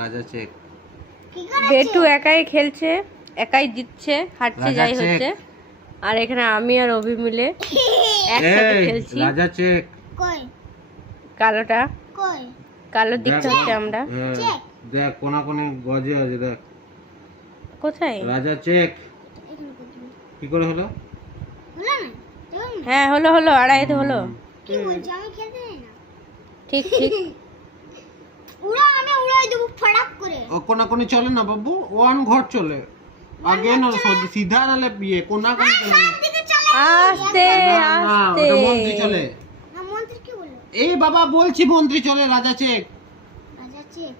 রাজা চেক। বেটু একাই খেলছে, একাই জিতছে, হারছে যাই হচ্ছে। আর এখানে আমি আর অভি মিলে একসাথে খেলছি। রাজা চেক। কই কালোটা কই কালো দিকটা হচ্ছে আমরা। দেখ কোনা কোনে গজে আছে দেখ। কোথায়? রাজা চেক। কি করে হলো? হলো না? হ্যাঁ হলো হলো, আড়াইতে হলো। কি বলছ? আমি খেলতে জানি না। ঠিক ঠিক। আমি উড়াই দেব ফটাক করে। ও কোনা কোনি চলে না বাবু, ওয়ান ঘর চলে। আগে না সিধা নালে বিয়ে কোনা কোনি চলে না। আস্তে আস্তে। ওটা মন্ত্রী চলে। না মন্ত্রী কি বললো? এই বাবা বলছি মন্ত্রী চলে, রাজা চেক। রাজা চেক।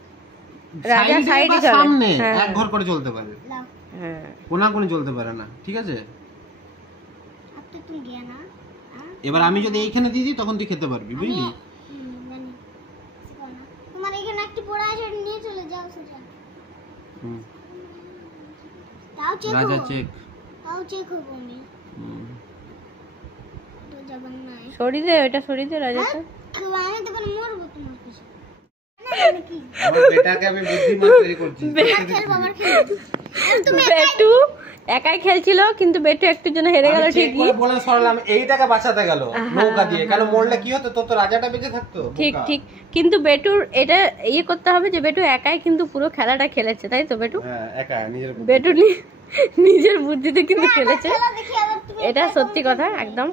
রাজা সাইডে চলে, সামনে এক ঘর করে চলতে পারে। লাও। হ্যাঁ কোনা কোনি চলতে পারে না, ঠিক আছে? अब तो तुम गया ना। এবার আমি যদি এইখানে দিয়ে দিই তখন তুই খেতে পারবি, বুঝলি? জানি। তোমার এখানে একটি পোড়া আছে, নিয়ে চলে যাও সোজা। তাও চেক রাজা চেক। তাও চেক হবে আমি। তো যাবেন না। সরি দে, ওটা সরি দে রাজাটা। আমি তো কোনো মরবো তোমার কাছে। নাকি আমার বেটাকে আমি বুদ্ধিমান তৈরি করছি। খেলবো আমার খেলবো। তুমি বেটু একাই খেলছিল, কিন্তু বেটু একটুর জন্য হেরে গেল। ঠিক ঠিকই, বলে সরলাম, এইটাকে বাঁচাতে গেল নৌকা দিয়ে। কেন মরলে কি হতো? তো রাজাটা বেঁচে থাকতো। ঠিক ঠিক। কিন্তু বেটুর এটা ইয়ে করতে হবে যে বেটু একাই কিন্তু পুরো খেলাটা খেলেছে, তাই তো? বেটু হ্যাঁ একা নিজের বেটু নিজের বুদ্ধিতে কিন্তু খেলেছে, খেলা দেখি আবার তুমি। এটা সত্যি কথা একদম।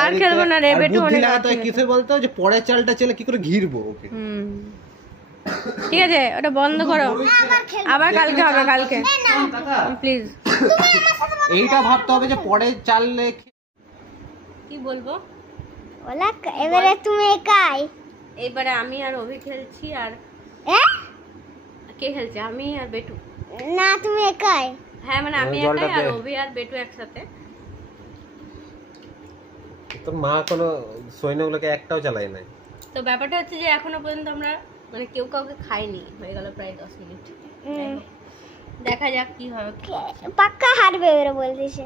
আর খেলবো না রে বেটু, অনেক লাগাতে হয়। কিসে বলতো যে পরের চালটা চলে কি করে ঘিরবো ওকে। ঠিক আছে, ওটা বন্ধ করো। আবার কালকে হবে, কালকে প্লিজ। এইটা ভাবতে হবে যে পরের চাললে কি বলবো? ওলা এবারে তুমি একাই। এবারে আমি আর অভি খেলছি। আর কে খেলছে? আমি আর বেটু। না তুমি একাই। হ্যাঁ মানে আমি একাই, আর অভি আর বেটু একসাথে। তোর মা কোনো সৈন্যগুলোকে একটাও চালায় নাই। তো ব্যাপারটা হচ্ছে যে এখনো পর্যন্ত আমরা মানে কেউ কাউকে খাইনি, হয়ে গেল প্রায় 10 মিনিট। দেখা যাক কি হয়। পাক্কা হারবে ওরা বলতেছে।